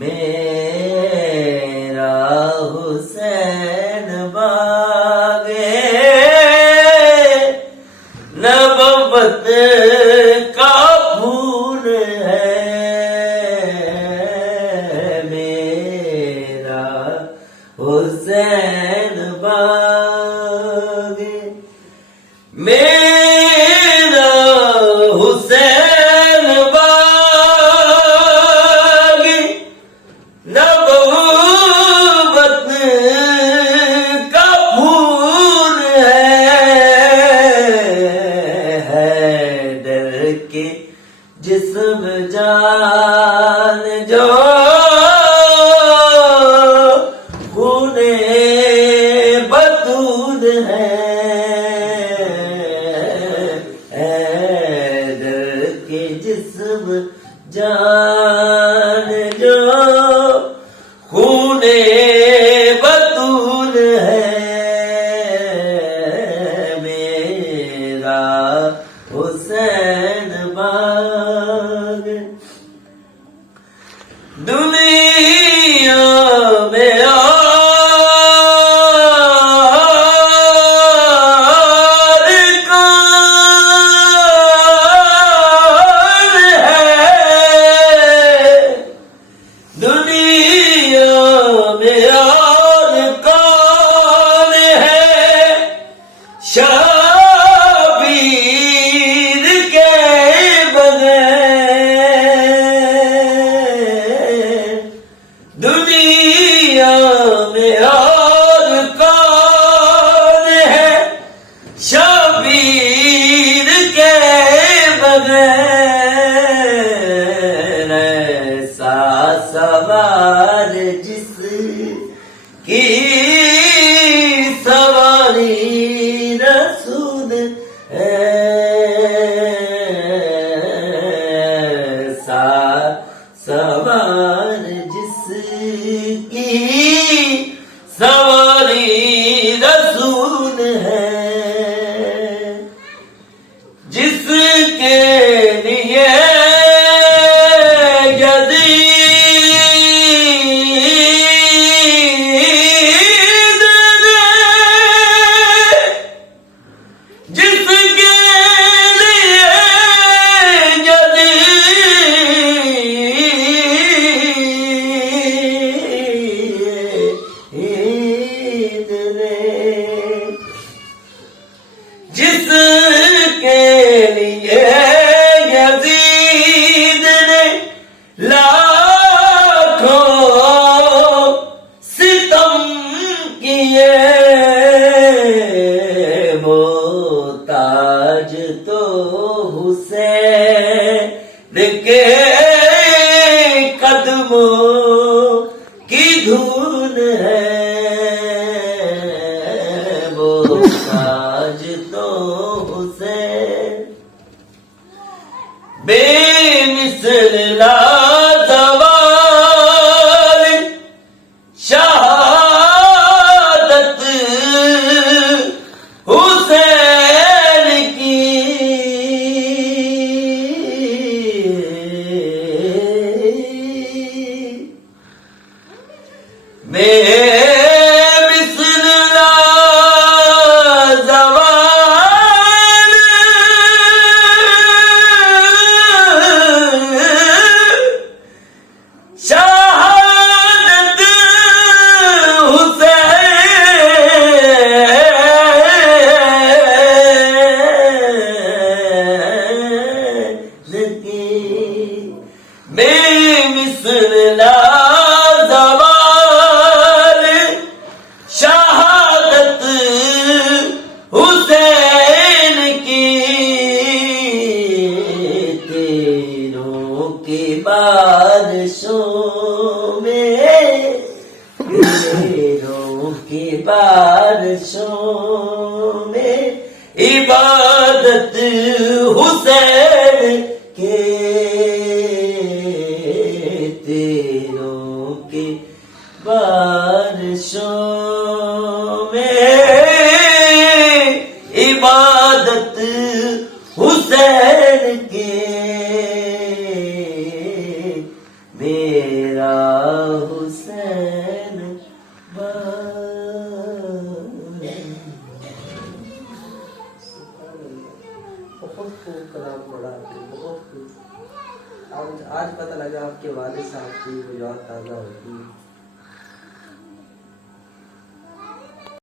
मेरा हुसैन बागे नबुव्वत का फूल है। मेरा हुसैन बागे मेरा हुसैन बागे नबुव्वत का फूल है। दर के जिस्म जान जो खूने बतूल है। दर के जिस्म जान जो खूने बतूल है। मेरा हुसैन बाग दुनिया में और कौन है। दुनिया में और कौन है शबीर के बगैर। दुनिया में और कौन है शबीर के बगैर। ऐसा सवार जिसकी सवारी रसूल है। ऐसा सवार जिसकी सवारी रसूल है। जिसके लिए यज़ीद ने जिसके लिए यज़ीद ने जिसके लिए यज़ीद ने लाखों सितम किए। वो ताज तो हुसैन के कदमों की धूल है। वो ताज तो हुसैन बेमिसल लाजवाल शहादत हुसैन की। बेमिसल लाजवाल शहादत हुसैन की। बेमिसल लाजवाल शहादत हुसैन की। तीनों के बारिशों में तीनों के बारिशों में इबादत हुसैन के। तीनों के बारिशों में इबादत हुसैन के। मेरा या हुसैन बहुत खूब कलाम पढ़ा आपने, बहुत खूब। आज पता लगा आपके वालिद साहब की वजाहत ताज़ा होती है।